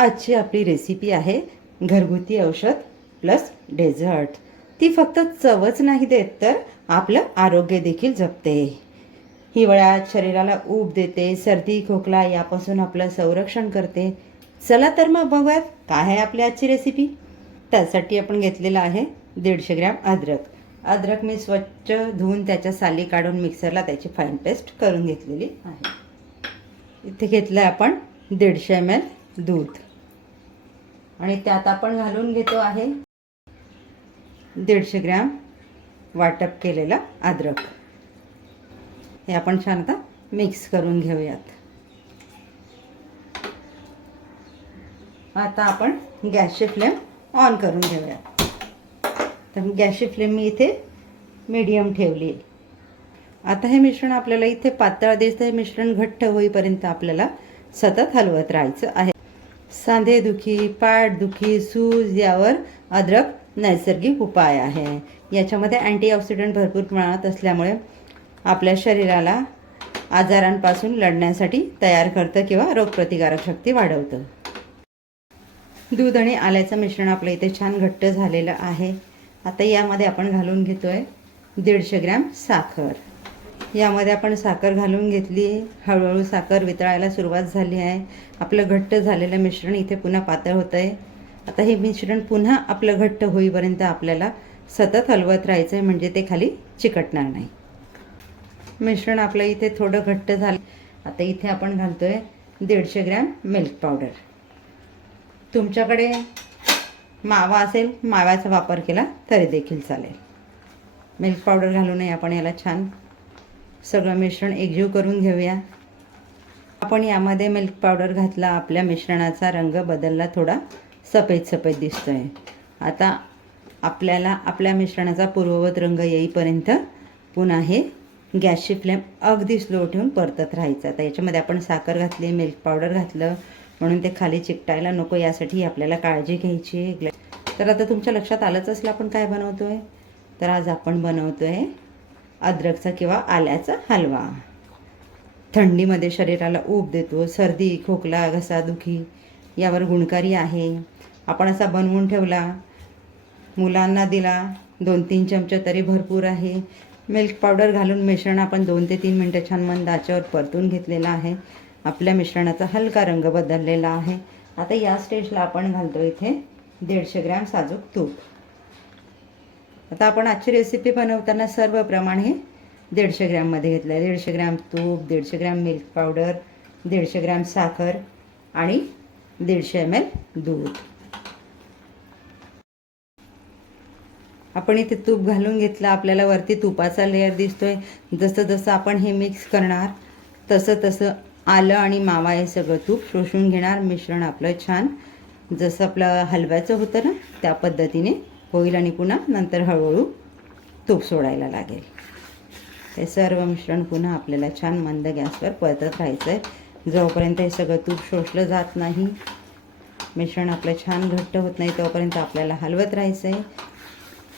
आजची आपली रेसिपी आहे घरगुती औषध प्लस डेझर्ट। ती फक्त चवच नाही देत तर आपलं आरोग्य देखील जपते। हिवाळ्यात शरीराला ऊब देते, सर्दी खोकला यापासून आपलं संरक्षण करते। चला तर मग बघूयात काय आहे आपली आजची रेसिपी। त्यासाठी आपण घेतलेला आहे 150 ग्रॅम अद्रक। अद्रक मी स्वच्छ धुवून त्याच्या साली काढून मिक्सरला त्याची फाईन पेस्ट करून घेतलेली आहे। इथे घेतलं आपण 150 ml दूध आणि त्यात आपण घालून घेतो आहे 150 ग्रॅम वाटप केलेला अद्रक। हे आपण छान आता मिक्स करून घेऊयात। आता आपण गॅसची फ्लेम ऑन करून घेऊयात। तर गॅसची फ्लेम मी इथे मीडियम ठेवली। आता हे मिश्रण आपल्याला इथे पातळ दिसतं, हे मिश्रण घट्ट होईपर्यंत आपल्याला सतत हलवत राहायचं आहे। सांधेदुखी, पाठदुखी, सूज यावर अद्रक नैसर्गिक उपाय आहे। याच्यामध्ये अँटीऑक्सिडंट भरपूर प्रमाणात असल्यामुळे आपल्या शरीराला आजारांपासून लढण्यासाठी तयार करतं किंवा रोगप्रतिकारक शक्ती वाढवतं। दूध आणि आल्याचं मिश्रण आपलं इथे छान घट्ट झालेलं आहे। आता यामध्ये आपण घालून घेतोय 150 ग्रॅम साखर। यामध्ये आपण साखर घालून घेतली। हळूहळू साखर वितळायला सुरुवात झाली आहे। आपलं घट्ट झालेलं मिश्रण इथे पुन्हा पातळ होतं आहे। आता हे मिश्रण पुन्हा आपलं घट्ट होईपर्यंत आपल्याला सतत हलवत राहायचं आहे, म्हणजे ते खाली चिकटणार नाही। मिश्रण आपलं इथे थोडं घट्ट झालं। आता इथे आपण घालतोय 150 ग्रॅम मिल्क पावडर। तुमच्याकडे मावा असेल, माव्याचा वापर केला तरी देखील चालेल। मिल्क पावडर घालूनही आपण याला छान सगळं मिश्रण एकजीव करून घेऊया। आपण यामध्ये मिल्क पावडर घातला, आपल्या मिश्रणाचा रंग बदलला, थोडा सफेद सफेद दिसतोय। आता आपल्याला आपल्या मिश्रणाचा पूर्ववत रंग येईपर्यंत पुन्हा हे गॅसची फ्लेम अगदी स्लो ठेवून परतत राहायचं। आता याच्यामध्ये आपण साखर घातली, मिल्क पावडर घातलं, म्हणून ते खाली चिकटायला नको यासाठी आपल्याला काळजी घ्यायची आहे। तर आता तुमच्या लक्षात आलंच असलं आपण काय बनवतोय। तर आज आपण बनवतोय अद्रकचा किंवा आल्याचा हलवा। थंडीमध्ये शरीराला ऊब देतो, सर्दी खोकला घसादुखी यावर गुणकारी आहे। आपण असा बनवून ठेवला, मुलांना दिला, 2-3 चमचे तरी भरपूर आहे। मिल्क पावडर घालून मिश्रण आपण 2 ते 3 मिनटं छान मंद आचेवर परतून घेतलेलं आहे। आपल्या मिश्रणाचा हलका रंग बदललेला आहे। आता या स्टेजला आपण घालतो इथे 150 ग्रॅम साजूक तूप। आता आपण आजची रेसिपी बनवताना सर्व प्रमाण हे 150 ग्रॅममध्ये घेतलं आहे। 150 ग्रॅम तूप, 150 ग्रॅम मिल्क पावडर, 150 ग्रॅम साखर आणि 150 ml दूध। आपण इथे तूप घालून घेतलं, आपल्याला वरती तुपाचा लेयर दिसतोय। जसं जसं आपण हे मिक्स करणार तसं तसं आलं आणि मावा हे सगळं तूप शोषून घेणार। मिश्रण आपलं छान जसं आपलं हलव्याचं होतं ना त्या पद्धतीने होईल आणि पुन्हा नंतर हळूहळू तूप सोडायला लागेल। हे सर्व मिश्रण पुन्हा आपल्याला छान मंद गॅसवर परतत राहायचं आहे जोपर्यंत हे सगळं तूप शोषलं जात नाही, मिश्रण आपलं छान घट्ट होत नाही तोपर्यंत आपल्याला हलवत राहायचं आहे।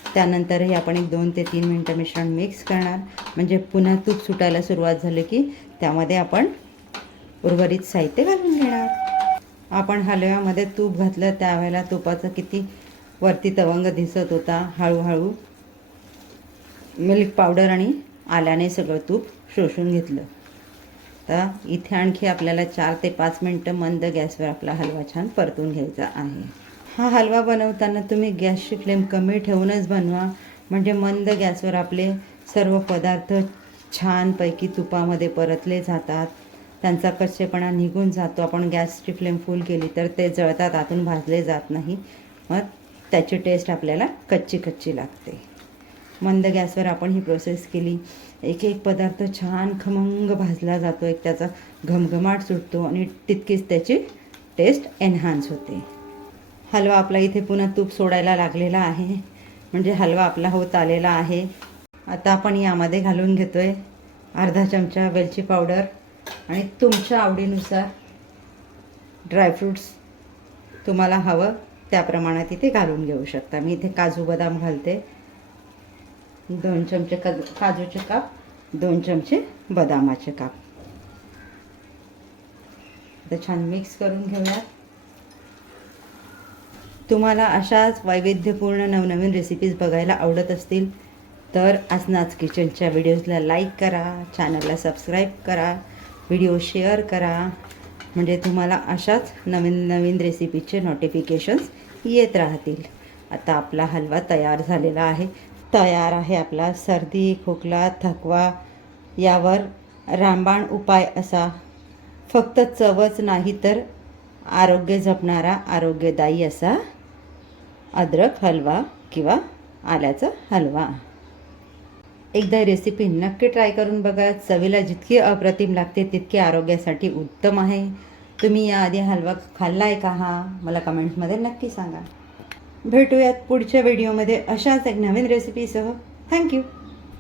त्यानंतरही आपण एक 2 ते 3 मिनटं मिश्रण मिक्स करणार, म्हणजे पुन्हा तूप सुटायला सुरुवात झाली की त्यामध्ये आपण उर्वरित साहित्य घालून घेणार। आपण हलव्यामध्ये तूप घातलं त्यावेळेला तुपाचं किती वरती तवंग दिसत होता। हळूहळू मिल्क पावडर आणि आल्याने सगळं तूप शोषून घेतलं। तर इथे आणखी आपल्याला 4 ते 5 मिनटं मंद गॅसवर आपला हलवा छान परतून घ्यायचा आहे। हा हलवा बनवताना तुम्ही गॅसची फ्लेम कमी ठेवूनच बनवा, म्हणजे मंद गॅसवर आपले सर्व पदार्थ छानपैकी तुपामध्ये परतले जातात, त्यांचा कच्चेपणा निघून जातो। आपण गॅसची फ्लेम फुल केली तर ते जळतात, आतून भाजले जात नाही, मग त्याची टेस्ट आपल्याला कच्ची कच्ची लागते। मंद गॅसवर आपण ही प्रोसेस केली, एक एक पदार्थ छान खमंग भाजला जातो, एक त्याचा घमघमाट सुटतो आणि तितकीच त्याची टेस्ट एनहान्स होते। हलवा आपला इथे पुन्हा तूप सोडायला लागलेला आहे, म्हणजे हलवा आपला होत आलेला आहे। आता आपण यामध्ये घालून घेतोय अर्धा चमचा वेलची पावडर आणि तुमच्या आवडीनुसार ड्रायफ्रूट्स तुम्हाला हवं त्या प्रमाणात इथे घालून घेऊ शकता। मी इथे काजू बदाम घालते, 2 चमचे काजूचे काप, 2 चमचे बदामाचे काप। आता छान मिक्स करून घेऊया। तुम्हाला अशाच वैविध्यपूर्ण नवनवीन रेसिपीज बघायला आवडत असतील तर आसनाच किचनच्या व्हिडिओजला लाईक करा, चॅनलला सबस्क्राईब करा, व्हिडिओ शेअर करा, म्हणजे तुम्हाला अशाच नवीन नवीन रेसिपीचे नोटिफिकेशन्स येत राहतील. आता आपला हलवा तयार झालेला आहे. तयार आहे आपला सर्दी, खोकला, थकवा यावर रामबाण उपाय असा फक्त चवच नाही तर आरोग्य जपणारा, आरोग्यदायी असा अद्रक हलवा किंवा आल्याचा हलवा. एकदा रेसिपी नक्की ट्राय करून बघा. चवीला जितकी अप्रतिम लागते तितकी आरोग्यासाठी उत्तम आहे. तुम्ही याआधी हलवा खाल्ला आहे का हा मला कमेंट्समध्ये नक्की सांगा. भेटूयात पुढच्या व्हिडिओमध्ये अशाच एक नवीन रेसिपीसह. थँक्यू.